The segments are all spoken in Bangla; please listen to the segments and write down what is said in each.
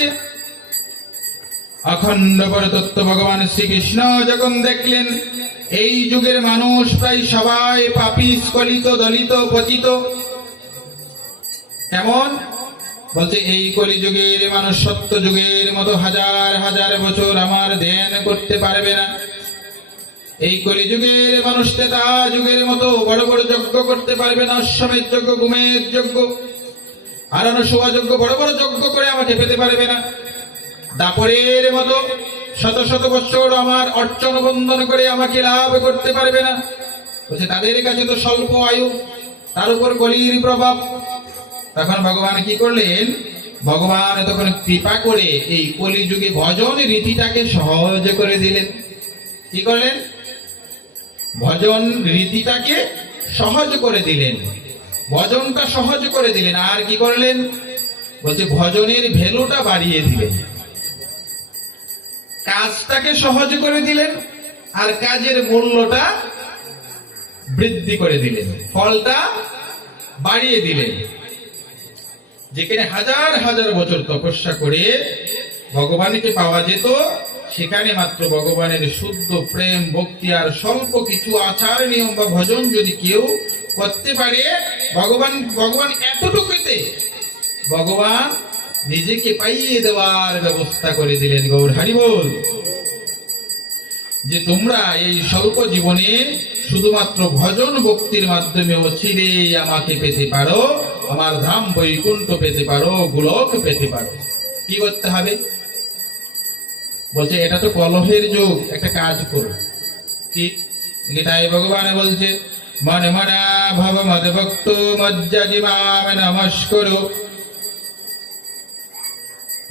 রয়েছে। অখণ্ড পরতত্ত্ব ভগবান শ্রীকৃষ্ণ যখন দেখলেন এই যুগের মানুষ প্রায় সবাই পাপী, স্খলিত, দলিত, পতিত। কেমন বলছে, এই কলিযুগের মানুষ সত্য যুগের মতো হাজার হাজার বছর আমার ধ্যান করতে পারবে না। এই কলিযুগের মানুষ ত্রেতা যুগের মতো বড় বড় যজ্ঞ করতে পারবে না। অশ্বমেধ যজ্ঞ, গুমের যজ্ঞ, আর অনশোয়া যজ্ঞ, বড় বড় যজ্ঞ করে আমাকে পেতে পারবে না। দাপরের মতো শত শত বছর আমার অর্চন বন্ধন করে আমাকে লাভ করতে পারবে না। বলছে তাদের কাছে তো স্বল্প আয়ু, তার উপর কলির প্রভাব। তখন ভগবান কি করলেন, ভগবান তখন কৃপা করে এই কলিযুগে ভজন রীতিটাকে সহজ করে দিলেন। কি করলেন, ভজন রীতিটাকে সহজ করে দিলেন, ভজনটা সহজ করে দিলেন। আর কি করলেন, বলছে ভজনের ভ্যালুটা বাড়িয়ে দিলেন, কাজটাকে সহজ করে দিলেন, আর কাজের মূল্যটা বৃদ্ধি করে দিলেন, ফলটা বাড়িয়ে দিলেন। যেখানে হাজার হাজার বছর তপস্যা করে ভগবানকে পাওয়া যেত, সেখানে মাত্র ভগবানের শুদ্ধ প্রেম, ভক্তি আর স্বল্প কিছু আচার নিয়ম বা ভজন যদি কেউ করতে পারে, ভগবান এতটুকুতে ভগবান নিজেকে পাইয়ে দেওয়ার ব্যবস্থা করে দিলেন। গৌর হরি বল। যে তোমরা এই স্বল্প জীবনে শুধুমাত্র ভজন ভক্তির মাধ্যমে অচিরে আমাকে পেতে পারো, আমার ধাম বৈকুণ্ঠ পেতে পারো, গোলক পেতে পারো। কি করতে হবে, বলছে এটা তো কলহের যুগ, একটা কাজ করো। কি গীতায় ভগবান বলছে, মন মনা ভব মদ ভক্ত মজ্জাজিমাম নমস্করো।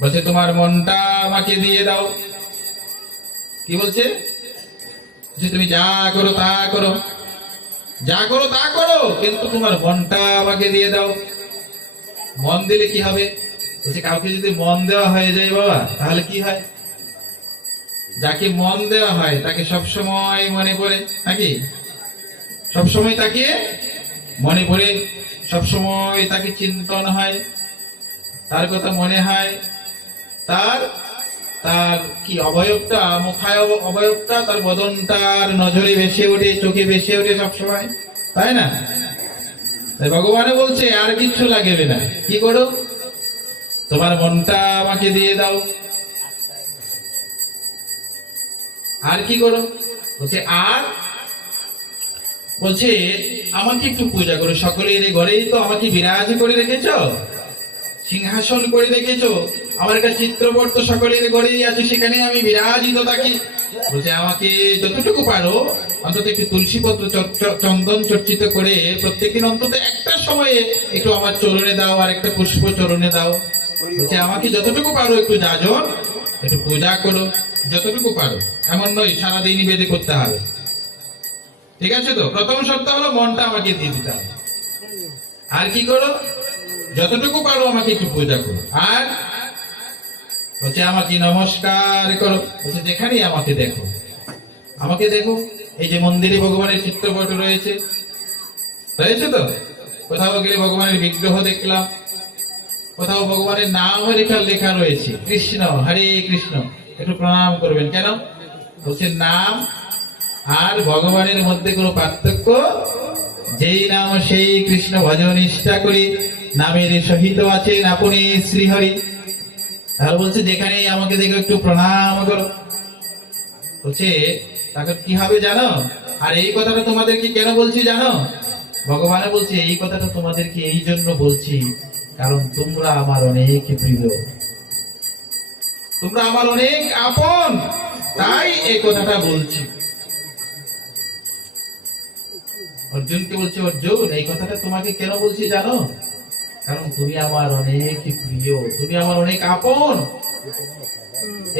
বলছে তোমার মনটা আমাকে দিয়ে দাও। কি বলছে, তুমি যা করো তা করো, যা করো তা করো, কিন্তু তোমার মনটা আমাকে দিয়ে দাও। মন দিলে কি হবে, বলছে কাউকে যদি মন দেওয়া হয়ে যায় বাবা, তাহলে কি হয়, যাকে মন দেওয়া হয় তাকে সবসময় মনে পড়ে, নাকি সবসময় তাকে মনে পড়ে, সবসময় তাকে চিন্তন হয়, তার কথা মনে হয়, তার তার কি অবয়বটা, মুখায় অবয়বটা, তার বদনটার নজরে ভেসে ওঠে, চোখে ভেসে ওঠে সবসময়, তাই না? তাই ভগবানে বলছে আর কিচ্ছু লাগবে না, কি করো, তোমার মনটা আমাকে দিয়ে দাও। আর কি করো, বলছে আর বলছে আমাকে একটু পূজা করো। সকলের ঘরেই তো আমাকে বিরাজ করে রেখেছ, সিংহাসন করে রেখেছো, আমার একটা চিত্রপট তো সকলের ঘরেই আছে, সেখানে আমি বিরাজিত থাকি। বলছে আমাকে যতটুকু পারো অন্তত একটু তুলসী পত্র চন্দন চর্চিত করে প্রত্যেকদিন অন্তত একটা সময়ে একটু আমার চরণে দাও, আর একটা পুষ্প চরণে দাও। বলছে আমাকে যতটুকু পারো একটু যাজন, একটু পূজা করো, যতটুকু পারো। এমন নয় সারাদিন নিবেদন করতে হবে, ঠিক আছে তো? প্রথম শর্ত হলো মনটা আমাকে দিয়ে দিতে হবে। আর কি করো, যতটুকু পারো আমাকে একটু পূজা করো। আর বলছে আমাকে নমস্কার করো। বলছে যেখানেই আমাকে দেখো, আমাকে দেখো। এই যে মন্দিরে ভগবানের চিত্রপট রয়েছে, রয়েছে তো? কোথাও গেলে ভগবানের বিগ্রহ দেখলাম, কোথাও ভগবানের নাম লেখা রয়েছে, কৃষ্ণ, হরে কৃষ্ণ, একটু প্রণাম করবেন। কেন? বলছে নাম আর ভগবানের মধ্যে কোনো পার্থক্য, যেই নাম সেই কৃষ্ণ, ভজন নিষ্ঠা করি, নামের সহিত আছেন আপনি শ্রীহরি। তাহলে বলছে যেখানেই আমাকে দেখো একটু প্রণাম করো। বলছে তাকে কি হবে জানো? আর এই কথাটা তোমাদেরকে কেন বলছি জানো? ভগবান বলছে এই কথাটা তোমাদেরকে এই জন্য বলছি, কারণ তোমরা আমার অনেক প্রিয়, তোমরা আমার অনেক আপন, তাই এই কথাটা বলছি। অর্জুনকে বলছে, অর্জুন এই কথাটা তোমাকে কেন বলছি জানো? কারণ তুমি আমার অনেক প্রিয়, তুমি আমার অনেক আপন।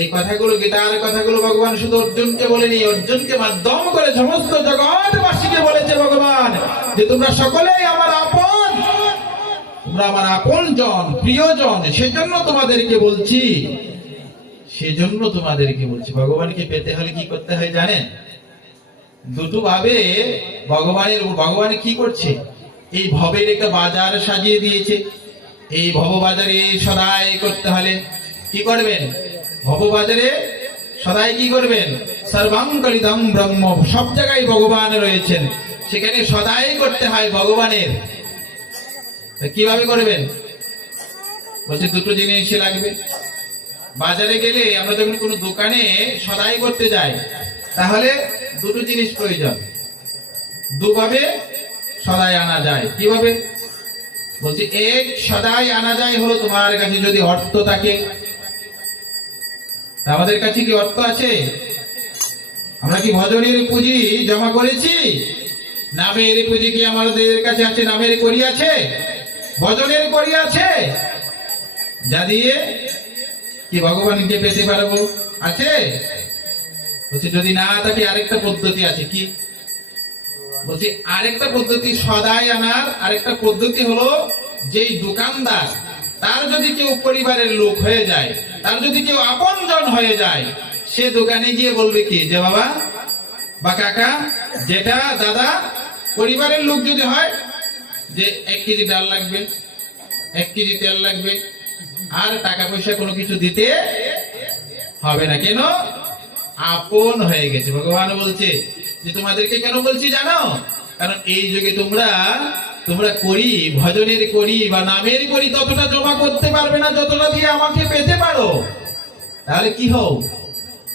এই কথাগুলো, গীতার কথাগুলো ভগবান শুধু অর্জুনকে বলেনি, অর্জুনকে মাধ্যম করে সমস্ত জগৎবাসীকে বলেছে ভগবান যে তোমরা সকলেই আমার আপন, তোমরা আমার আপন জন, প্রিয়জন। সেজন্য তোমাদেরকে বলছি, সেজন্য তোমাদেরকে বলছি। ভগবানকে পেতে হলে কি করতে হয় জানেন? দুটো ভাবে ভগবান কি করছে, এই ভবের একটা বাজার সাজিয়ে দিয়েছে। এই ভব বাজারে সদাই করতে হলে কি করবেন? ভববাজারে সদাই কি করবেন? সর্বাঙ্করিদং ব্রহ্ম, সব জায়গায় ভগবান রয়েছেন, সেখানে সদাই করতে হয় ভগবানের। কিভাবে করবেন? বলছে দুটো জিনিস লাগবে। বাজারে গেলে আমরা যখন কোনো দোকানে সদাই করতে যাই, তাহলে দুটো জিনিস প্রয়োজন। দুভাবে সদাই আনা যায়। কিভাবে? বলছে এক সদাই আনা যায় হলো তোমার কাছে যদি অর্থ থাকে। আমাদের কাছে কি অর্থ আছে? আমরা কি ভজনের পুঁজি জমা করেছি? নামের পুঁজি কি আমাদের কাছে আছে? নামের করি আছে, ভজনের করি আছে, যা দিয়ে কি ভগবানকে পেতে পারবো? আছে? বলছে যদি না থাকে আরেকটা পদ্ধতি আছে। কি? বলছি আরেকটা পদ্ধতি সদাই আনার আরেকটা পদ্ধতি হলো, যেই দোকানদার তার যদি কেউ পরিবারের লোক হয়ে যায়, তার যদি কেউ আপনজন হয়ে যায়, সে দোকানে গিয়ে বলবে কি যে বাবা বা কাকা, যেটা দাদা, পরিবারের লোক যদি হয়, যে 1 কেজি ডাল লাগবে, 1 কেজি তেল লাগবে, আর টাকা পয়সা কোনো কিছু দিতে হবে না। কেন? আপন হয়ে গেছে। ভগবান বলছে যে তোমাদেরকে কেন বলছি জানো? কারণ এই যুগে তোমরা করি, ভজনের করি বা নামের করি ততটা জমা করতে পারবে না যতটা দিয়ে আমাকে পেতে পারো। তাহলে কি হও?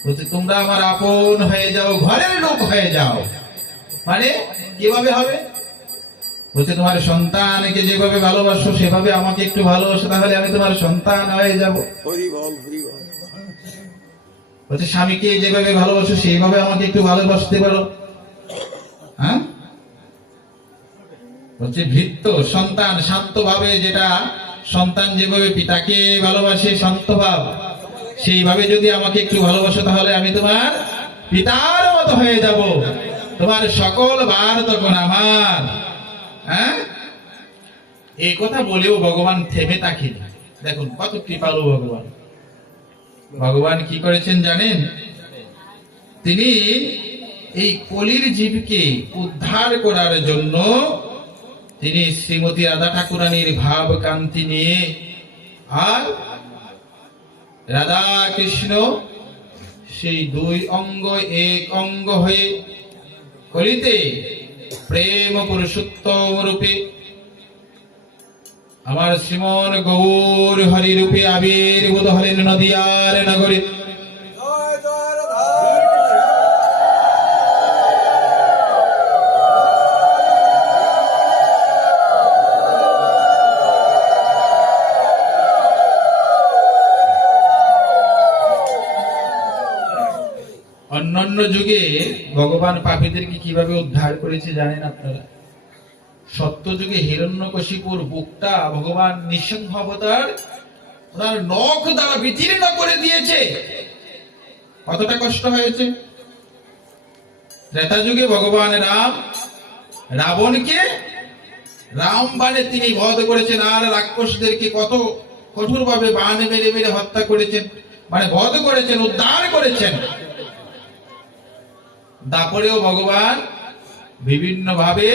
বলছে তোমরা আমার আপন হয়ে যাও, ঘরের লোক হয়ে যাও। মানে কিভাবে হবে? বলছে তোমার সন্তানকে যেভাবে ভালোবাসো সেভাবে আমাকে একটু ভালোবাসো, তাহলে আমি তোমার সন্তান হয়ে যাব। বলছে স্বামীকে যেভাবে ভালোবাসো সেইভাবে আমাকে একটু ভালোবাসতে পারো। হ্যাঁ? বলছে ভৃত্য সন্তান শান্ত ভাবে, যেটা সন্তান যেভাবে পিতাকে ভালোবাসে শান্ত ভাব, সেইভাবে যদি আমাকে একটু ভালোবাসো, তাহলে আমি তোমার পিতার মতো হয়ে যাব, তোমার সকল বার তখন আমার। হ্যাঁ? এই কথা বলেও ভগবান থেমে থাকেন। দেখুন কত কৃপালু ভগবান। ভগবান কি করেছেন জানেন? তিনি এই কলির জীবকে উদ্ধার করার জন্য তিনি শ্রীমতী রাধা ঠাকুরানীর ভাব কান্তি নিয়ে আর রাধা কৃষ্ণ সেই 2 অঙ্গ 1 অঙ্গ হয়ে কলিতে প্রেম পুরুষোত্তম রূপে আমার শ্রীমন গৌর হরি রূপে আবির্ভূত হলেন নদিয়ার নগরে। অন্যান্য যুগে ভগবান পাপীদেরকে কিভাবে উদ্ধার করেছে জানেন আপনারা? সত্য যুগে হিরণ্যকশিপুর বুকটা ভগবান নৃসিংহ অবতার ওনার নখ দ্বারা বিতীর্ণ করে দিয়েছে। কতটা কষ্ট হয়েছে? ত্রেতা যুগে ভগবান রাম রাবণকে রাম বাণে তিনি বধ করেছেন, আর রাক্ষসদেরকে কত কঠোর ভাবে বাণ মেরে মেরে হত্যা করেছেন, মানে বধ করেছেন, উদ্ধার করেছেন। তারপরেও ভগবান বিভিন্ন ভাবে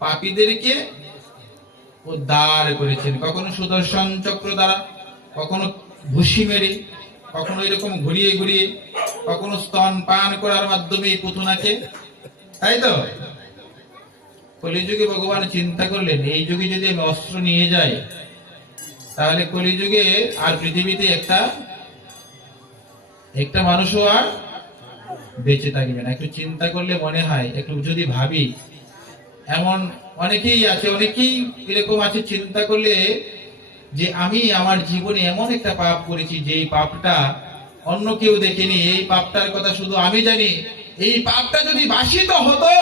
পাপীদেরকে উদ্ধার করেছেন, কখনো সুদর্শন চক্র দ্বারা, কখনো ঘুষি মেরে, কখনো এরকম ঘুরিয়ে ঘুরিয়ে, কখনো স্তন পান করার মাধ্যমে পুতনাকে। তাই তো কলিযুগে ভগবান চিন্তা করলেন, এই যুগে যদি আমি অস্ত্র নিয়ে যাই, তাহলে কলিযুগে আর পৃথিবীতে একটা মানুষও আর বেঁচে থাকবে না। একটু চিন্তা করলে মনে হয়, একটু যদি ভাবি, এমন অনেকেই আছে, অনেকেই এরকম আছে, চিন্তা করলে যে আমি আমার জীবনে এমন একটা পাপ করেছি যে এই পাপটা অন্য কেউ দেখেনি, এই পাপটার কথা শুধু আমি জানি। এই পাপটা যদি বাসিত হতো,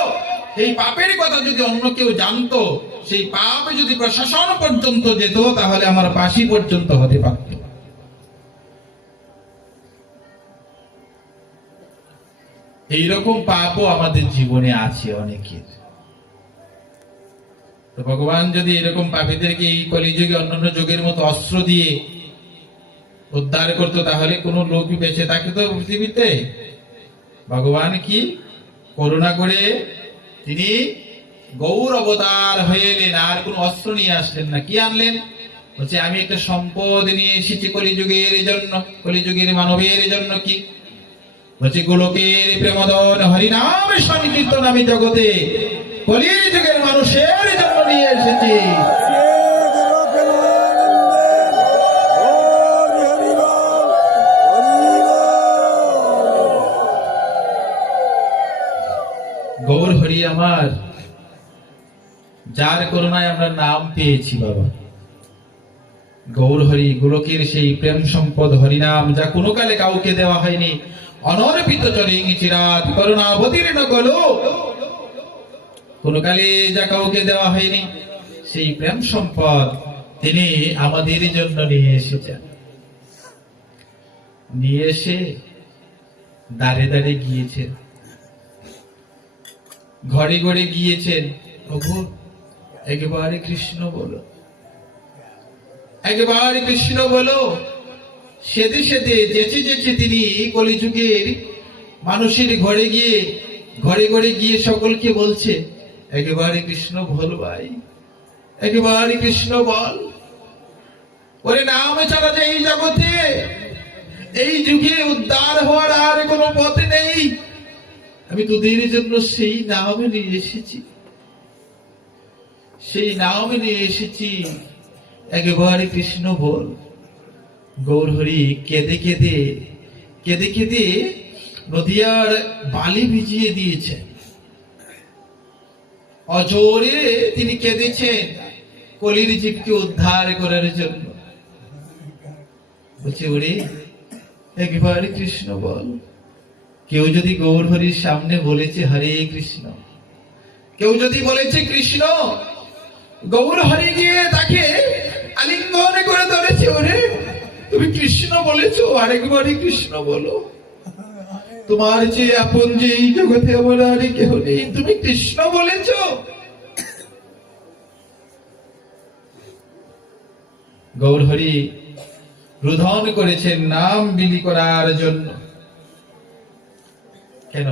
এই পাপের কথা যদি অন্য কেউ জানতো, সেই পাপ যদি প্রশাসন পর্যন্ত যেত, তাহলে আমার ফাঁসি পর্যন্ত হতে পারত। এইরকম পাপও আমাদের জীবনে আছে অনেকের। তো ভগবান যদি এরকম পাপীদেরকে এই কলিযুগে অন্যান্য যুগের মতো অস্ত্র দিয়ে উদ্ধার করতো, তাহলে কোনো লোক বেঁচে থাকতো পৃথিবীতে? ভগবান কি করুণা করে তিনি গৌর অবতার হয়ে এলেন, আর কোন অস্ত্র নিয়ে আসলেন না। কি আনলেন? বলছে আমি একটা সম্পদ নিয়ে এসেছি কলিযুগের জন্য। কলিযুগের মানবের জন্য কি? বলছে গোলকের প্রেমদন হরিনাম সংকীর্তন আমি জগতে কলির যুগের মানুষের জন্য নিয়ে এসেছি। গৌর হরি আমার, যার করুণায় আমরা নাম পেয়েছি বাবা, গৌর হরি গোলকের সেই প্রেম সম্পদ হরিনাম, যা কোনো কালে কাউকে দেওয়া হয়নি। অনর্পিত চরিং চিরাত করুণা অবতীর্ণ গলো, কোনো কালে যা কাউকে দেওয়া হয়নি, সেই প্রেম সম্পদ তিনি আমাদের জন্য নিয়ে এসেছেন। নিয়ে এসে দাঁড়ে দাঁড়ে গিয়েছেন, ঘরে ঘরে গিয়েছেন। প্রভু একবারে কৃষ্ণ বলো, একবারে কৃষ্ণ বলো। সেদে সেদে যেচে যেচে তিনি কলিযুগের মানুষের ঘরে গিয়ে, ঘরে ঘরে গিয়ে সকলকে বলছে, একবারে কৃষ্ণ বল ভাই, একবারে কৃষ্ণ বল। ওরে নাম ছাড়া যে এই জগতে, এই যুগে উদ্ধার হওয়ার আর কোনো পথ নেই। আমি তোদের জন্য সেই নাম নিয়ে এসেছি, সেই নাম নিয়ে এসেছি, একবারে কৃষ্ণ বল। গৌর হরি কেঁদে কেঁদে কেঁদে কেঁদে নদিয়ার বালি ভিজিয়ে দিয়েছেন। অজোরে তিনি কেঁদেছেন কলির জীবকে উদ্ধার করার জন্য। বলছে ওরে একবার কৃষ্ণ বল। কেউ যদি গৌর হরির সামনে বলেছে হরে কৃষ্ণ, কেউ যদি বলেছে কৃষ্ণ, গৌর হরি গিয়ে তাকে আলিঙ্গন করে ধরেছে, ওরে তুমি কৃষ্ণ বলেছো, আরেকবারই কৃষ্ণ বলো। তোমার যে আপন যে এই জগতে আমার আর কেউ নেই, তুমি কৃষ্ণ বলেছ। গৌর হরি রুধন করেছেন নাম বিলি করার জন্য। কেন?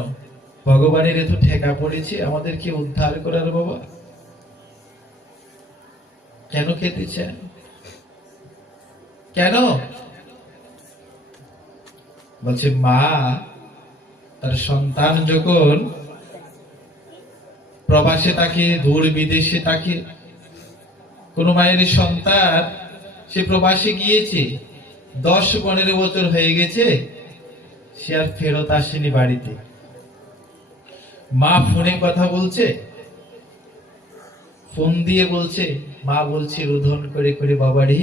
ভগবানের এত ঠেকা পড়েছে আমাদেরকে উদ্ধার করার বাবা। কেন খেতেছেন? কেন? বলছে মা তার সন্তান যখন প্রবাসে থাকে, দূর বিদেশে থাকে, কোন মায়ের সন্তান সে প্রবাসে গিয়েছে, 10-15 বছর হয়ে গেছে, সে আর ফেরত আসেনি বাড়িতে। মা ফোনে কথা বলছে, ফোন দিয়ে বলছে, মা বলছে রোধন করে করে, বাবা রে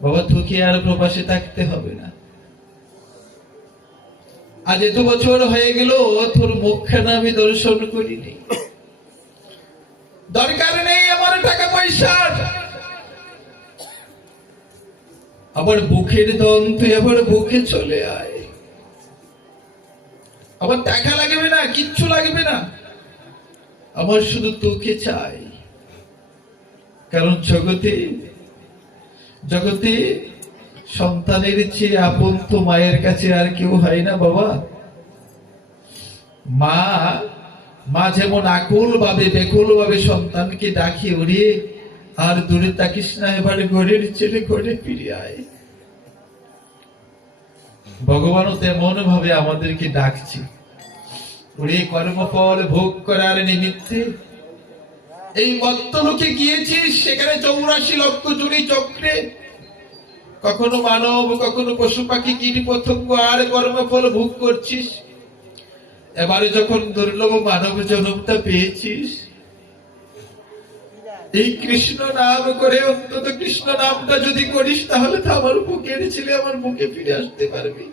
বাবা তোকে আর প্রবাসে থাকতে হবে না। আজ এত বছর হয়ে গেল তোর মুখখানা আমি দর্শন করিনি। দরকার নেই আমার টাকা পয়সার, আবার বুকের দন তুই আবার বুকে চলে আয়। আবার টাকা লাগবে না, কিচ্ছু লাগবে না, আমার শুধু তোকে চাই। কারণ জগতে জগতে সন্তানের চেয়ে আপন তো মায়ের কাছে আর কেউ হয় না বাবা। মা মা যেমন আকুল ভাবে বেকুল ভাবে সন্তানকে ডাকি, ওরে আর দূরে থাকিস না, এবার ঘরের ছেলে ঘরে ফিরে আয়। ভগবানও তেমন ভাবে আমাদেরকে ডাকছে, ওরে কর্মফল ভোগ করার নিমিত্তে এই মত্তলোকে গিয়েছিস, সেখানে 84 লক্ষ জুড়ি চক্রে কখনো মানব, কখনো পশু পাখি, কীট পতঙ্গ আর কর্মফল ভোগ করছিস। এবারে যখন দুর্লভ মানব জন্মটা পেয়েছিস, এই কৃষ্ণ নাম করে অন্তত কৃষ্ণ নামটা যদি করিস, তাহলে তো আমার বুকের ছেলে আমার বুকে ফিরে আসতে পারবি।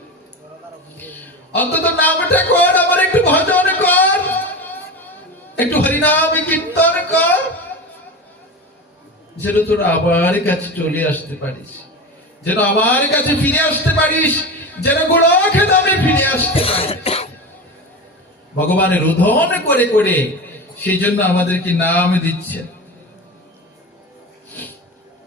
অন্তত নামটা কর, আমার একটু ভজন কর, একটু হরিনাম কীর্তন কর, যেন তোর আমার কাছে চলে আসতে পারিস, যেন আমার কাছে ফিরে আসতে পারিস, যেন গোলক ধামে ফিরে আসতে পারিস। ভগবানের রোধন করে করে সেই জন্য আমাদেরকে নাম দিচ্ছেন।